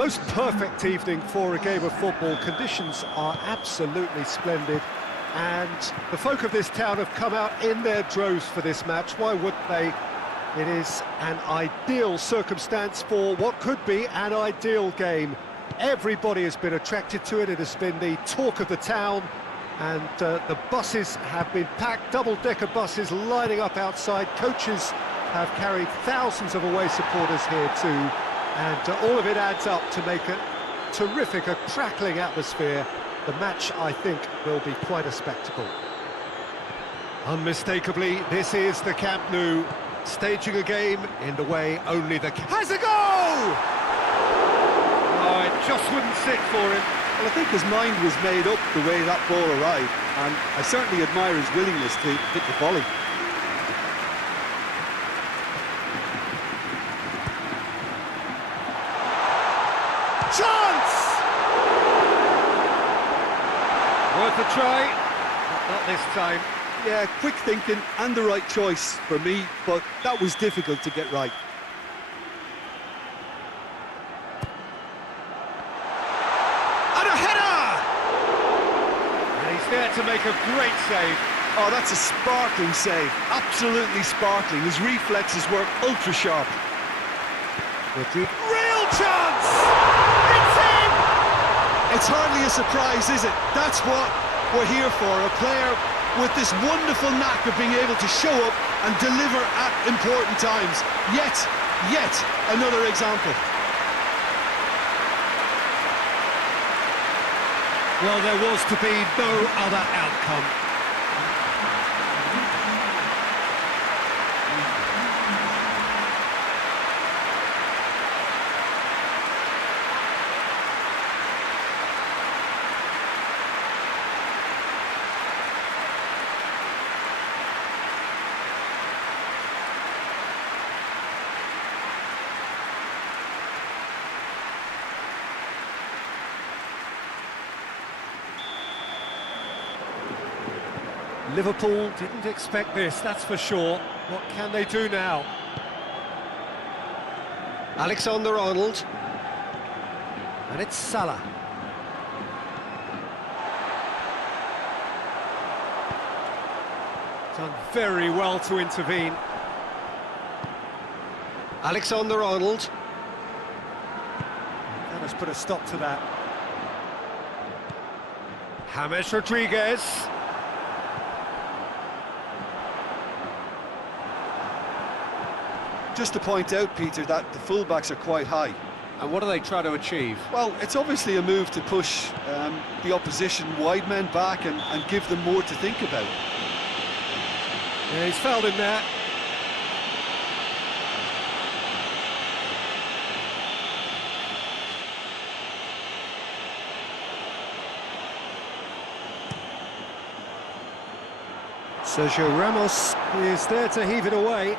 most perfect evening for a game of football. Conditions are absolutely splendid, and the folk of this town have come out in their droves for this match. Why wouldn't they? It is an ideal circumstance for what could be an ideal game. Everybody has been attracted to it. It has been the talk of the town, and the buses have been packed, double-decker buses lining up outside. Coaches have carried thousands of away supporters here too, and all of it adds up to make a terrific, a crackling atmosphere. The match, I think, will be quite a spectacle. Unmistakably, this is the Camp Nou, staging a game in the way only the... Has a goal! Oh, it just wouldn't sit for him. Well, I think his mind was made up the way that ball arrived, and I certainly admire his willingness to hit the volley. Chance! Worth a try, but not this time. Yeah, quick thinking and the right choice for me, but that was difficult to get right. And a header! And he's there to make a great save. Oh, that's a sparkling save, absolutely sparkling. His reflexes were ultra sharp. Real chance! It's in! It's hardly a surprise, is it? That's what we're here for, a player with this wonderful knack of being able to show up and deliver at important times. Yet another example. Well, there was to be no other outcome. Liverpool didn't expect this, that's for sure. What can they do now? Alexander-Arnold. And it's Salah. Done very well to intervene. Alexander-Arnold. That has put a stop to that. James Rodriguez. Just to point out, Peter, that the fullbacks are quite high. And what do they try to achieve? Well, it's obviously a move to push the opposition wide men back and give them more to think about. Yeah, he's fouled him there. Sergio Ramos is there to heave it away.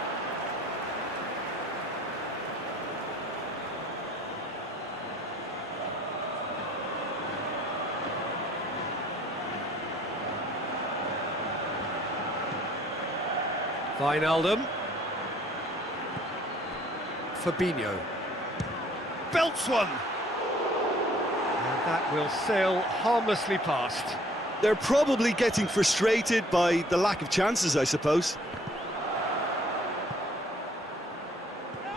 Wijnaldum. Fabinho. Belts one! And that will sail harmlessly past. They're probably getting frustrated by the lack of chances, I suppose.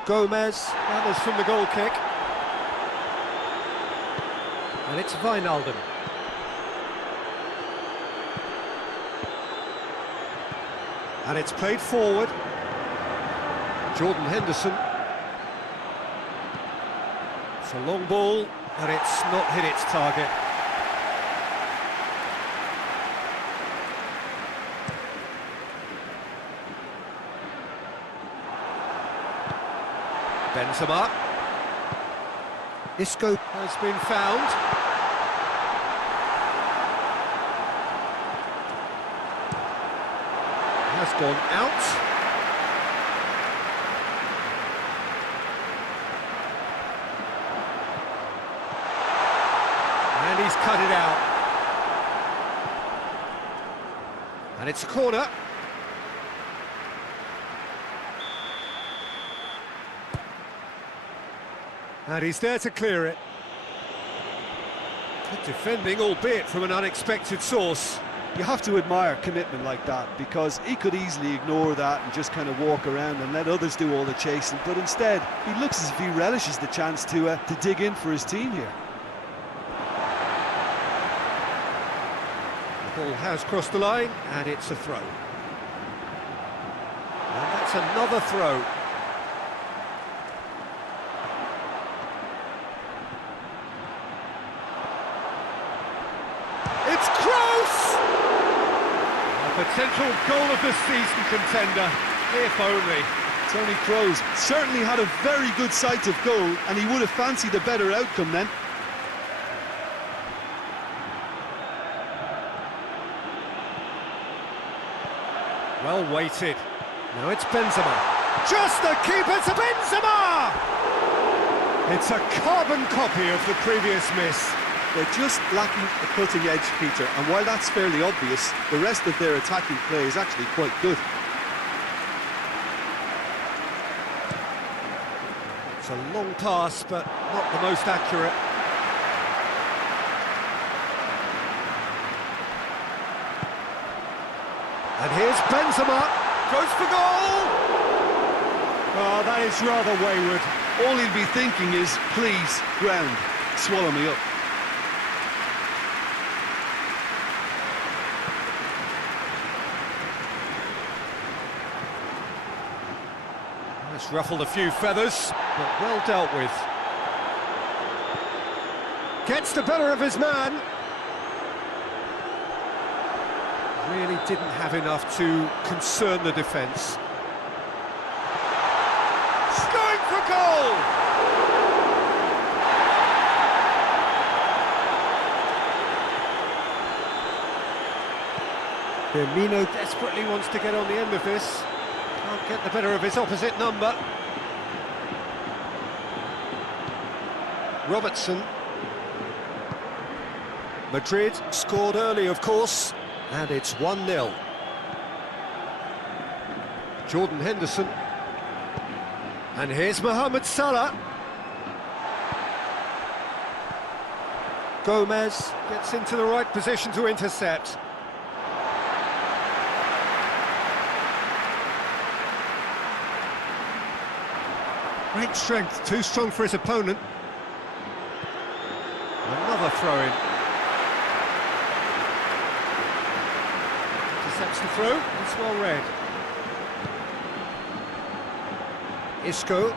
Gomez, that was from the goal kick. And it's Wijnaldum. And it's played forward. Jordan Henderson. It's a long ball, and it's not hit its target. Benzema. Isco has been found. Has gone out. And he's cut it out. And it's a corner. And he's there to clear it. Good defending, albeit from an unexpected source. You have to admire commitment like that, because he could easily ignore that and just kind of walk around and let others do all the chasing, but instead he looks as if he relishes the chance to dig in for his team here. The ball has crossed the line, and it's a throw. And that's another throw. It's close! A potential goal of the season contender, if only. Tony Kroos certainly had a very good sight of goal, and he would have fancied a better outcome then. Well weighted. Now it's Benzema. Just the keeper to Benzema! It's a carbon copy of the previous miss. They're just lacking a cutting edge, Peter, and while that's fairly obvious, the rest of their attacking play is actually quite good. It's a long pass, but not the most accurate. And here's Benzema, goes for goal! Oh, that is rather wayward. All he'll be thinking is, please, ground, swallow me up. It's ruffled a few feathers, but well dealt with. Gets the better of his man. Really didn't have enough to concern the defence. Going for goal! Firmino desperately wants to get on the end of this. Can't get the better of his opposite number. Robertson. Madrid scored early, of course, and it's 1-0. Jordan Henderson. And here's Mohamed Salah. Gomez gets into the right position to intercept. Great strength, too strong for his opponent. Another throw-in. Intercepts the throw, it's well read. Isco.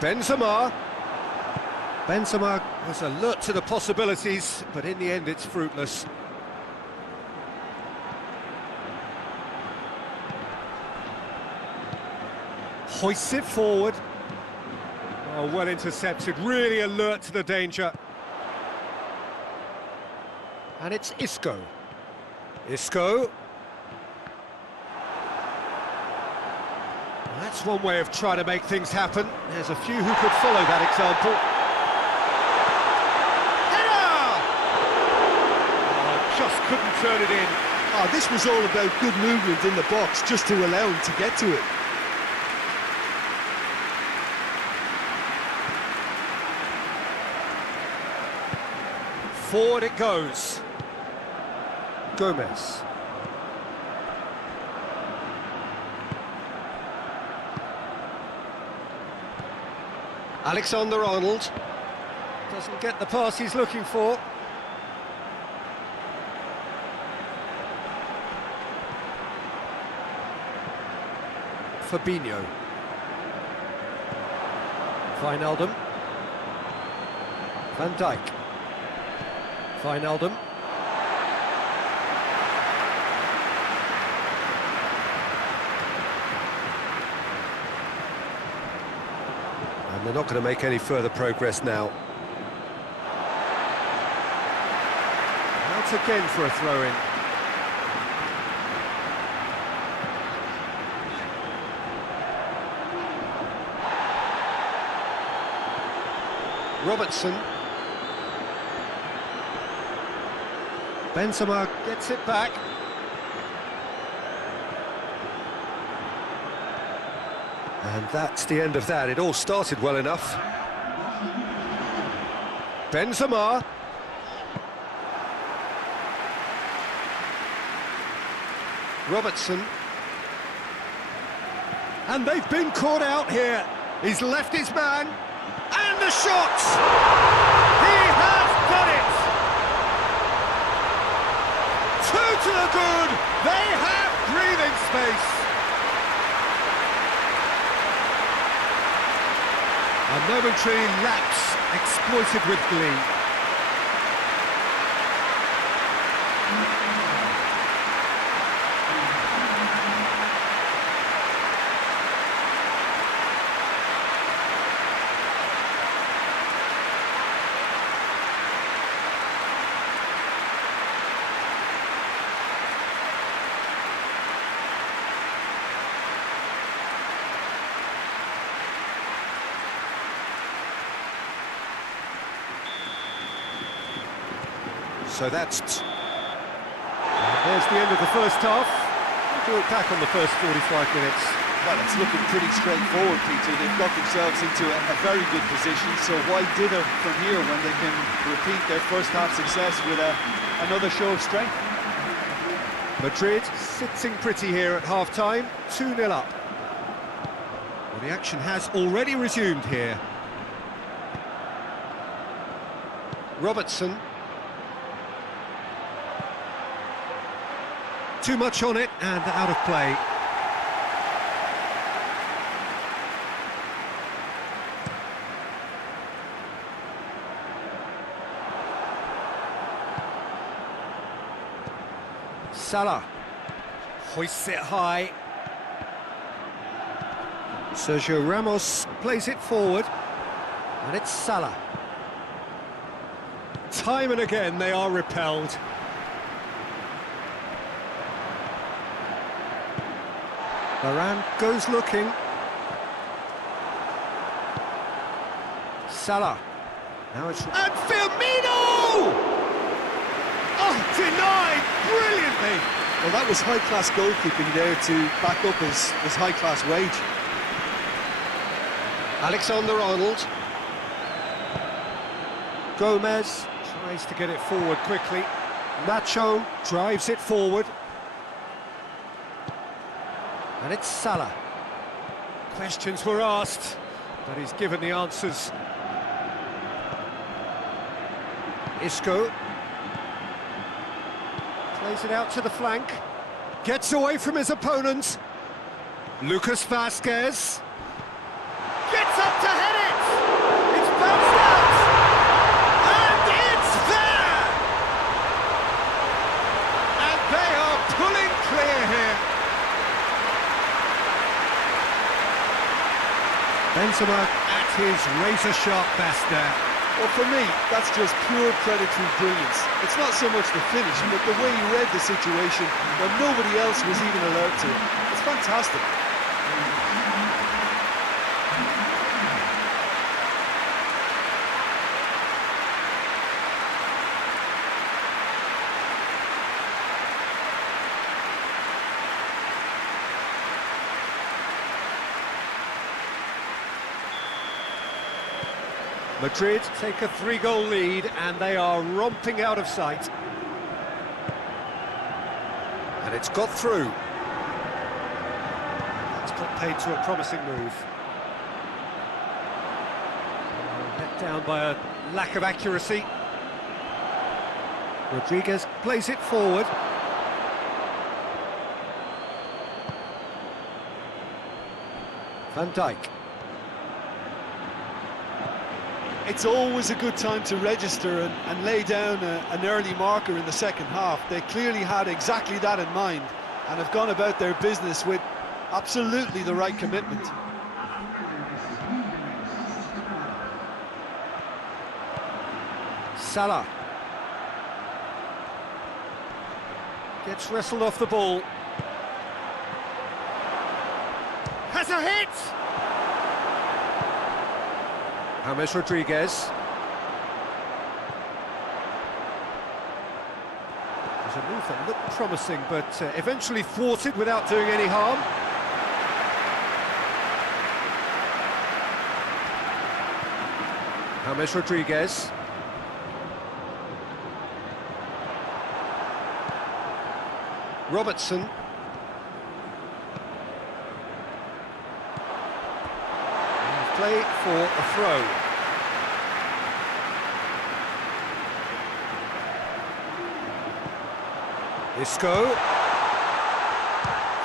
Benzema. Benzema was alert to the possibilities, but in the end it's fruitless. Hoists it forward. Oh, well intercepted, really alert to the danger. And it's Isco. Isco. Well, that's one way of trying to make things happen. There's a few who could follow that example. Header! Oh, just couldn't turn it in. Oh, this was all about good movement in the box, just to allow him to get to it. Forward it goes. Gomez. Alexander-Arnold doesn't get the pass he's looking for. Fabinho. Wijnaldum. Van Dijk. Wijnaldum. And they're not going to make any further progress now. Out again for a throw-in. Robertson. Benzema gets it back. And that's the end of that. It all started well enough. Benzema. Robertson. And they've been caught out here. He's left his man. And the shot! He has done it! Two to the good. They have breathing space. A momentary lapse exploited with glee. So that's... There's the end of the first half. We'll do it back on the first 45 minutes. Well, it's looking pretty straightforward, Peter. They've got themselves into a very good position, so why dither from here when they can repeat their first half success with another show of strength? Madrid sitting pretty here at half-time, 2-0 up. Well, the action has already resumed here. Robertson. Too much on it and out of play. Salah hoists it high. Sergio Ramos plays it forward, and it's Salah. Time and again they are repelled. Varane goes looking. Salah. Now it's... And Firmino! Oh, denied brilliantly! Well, that was high-class goalkeeping there to back up his high-class wage. Alexander-Arnold. Gomez tries to get it forward quickly. Nacho drives it forward. And it's Salah. Questions were asked, but he's given the answers. Isco. Plays it out to the flank. Gets away from his opponent. Lucas Vazquez. Gets up to head it! It's bounced out! And it's there! And they are pulling clear here. Benzema at his razor-sharp best there. Well, for me, that's just pure predatory brilliance. It's not so much the finish, but the way he read the situation when nobody else was even alert to it. It's fantastic. Madrid take a 3-goal lead and they are romping out of sight. And it's got through. It's got paid to a promising move. Let down by a lack of accuracy. Rodriguez plays it forward. Van Dijk. It's always a good time to register and lay down an early marker in the second half. They clearly had exactly that in mind and have gone about their business with absolutely the right commitment. Salah. Gets wrestled off the ball. Has a hit! James Rodriguez. There's a move that looked promising, but eventually thwarted without doing any harm. James Rodriguez. Robertson. Play for a throw. Isco.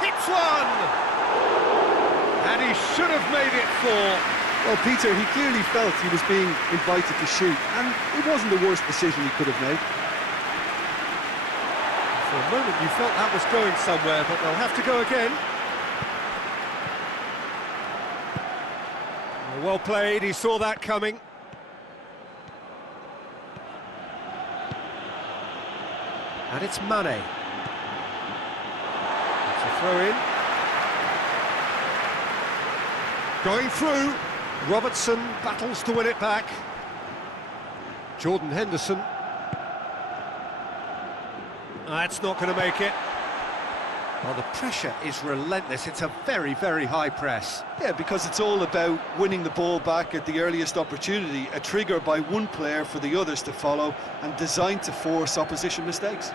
Hits one! And he should have made it four. Well, Peter, he clearly felt he was being invited to shoot, and it wasn't the worst decision he could have made. For a moment you felt that was going somewhere, but they'll have to go again. Well played, he saw that coming. And it's Mane. It's a throw-in. Going through. Robertson battles to win it back. Jordan Henderson. That's not going to make it. Well, the pressure is relentless. It's a very, very high press. Yeah, because it's all about winning the ball back at the earliest opportunity, a trigger by one player for the others to follow, and designed to force opposition mistakes.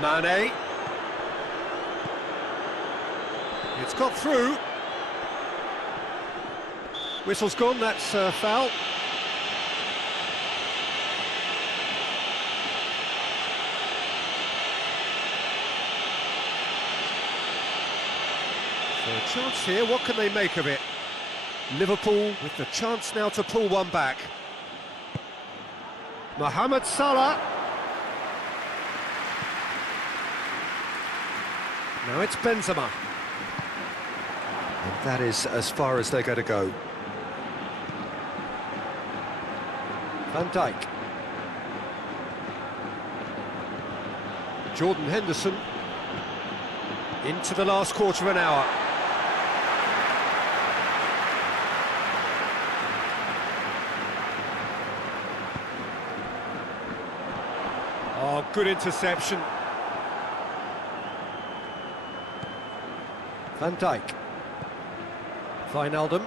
Mane. It's got through. Whistle's gone, that's foul. So a chance here, what can they make of it? Liverpool with the chance now to pull one back. Mohamed Salah. Now it's Benzema. And that is as far as they're going to go. Van Dijk. Jordan Henderson. Into the last quarter of an hour. Oh, good interception. Van Dijk. Wijnaldum.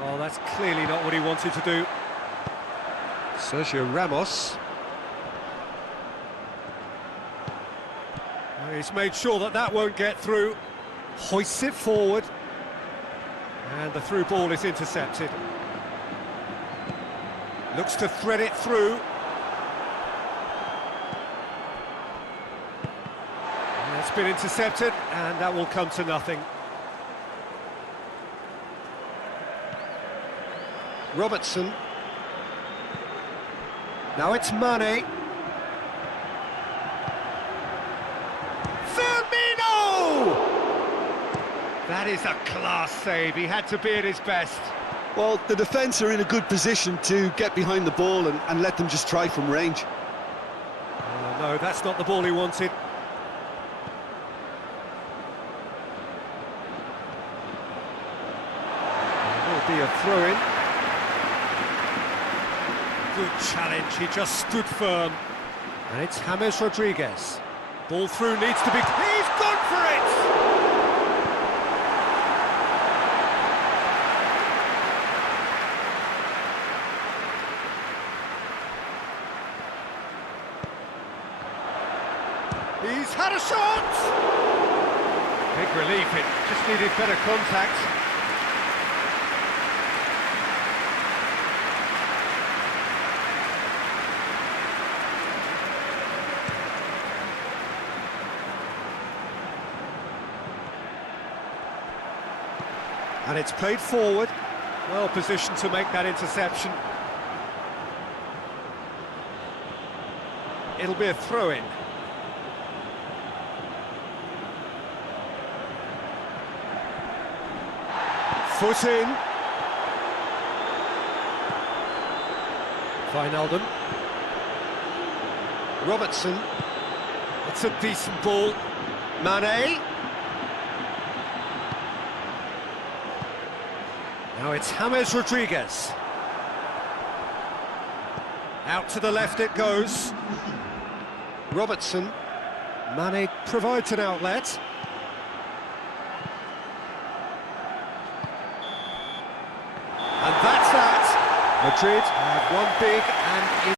Oh, that's clearly not what he wanted to do. Sergio Ramos. Oh, he's made sure that that won't get through. Hoists it forward. And the through ball is intercepted. Looks to thread it through. It's been intercepted, and that will come to nothing. Robertson. Now it's Mane. Firmino! That is a class save. He had to be at his best. Well, the defence are in a good position to get behind the ball and let them just try from range. No, that's not the ball he wanted. Be a throw-in. Good challenge, he just stood firm. And it's James Rodriguez. Ball through needs to be... He's gone for it! He's had a shot! Big relief, it just needed better contact. And it's played forward, well positioned to make that interception. It'll be a throw-in. Foot in. Wijnaldum. Robertson. It's a decent ball. Mane. Now it's James Rodriguez. Out to the left it goes. Robertson. Mane provides an outlet. And that's that. Madrid have won big and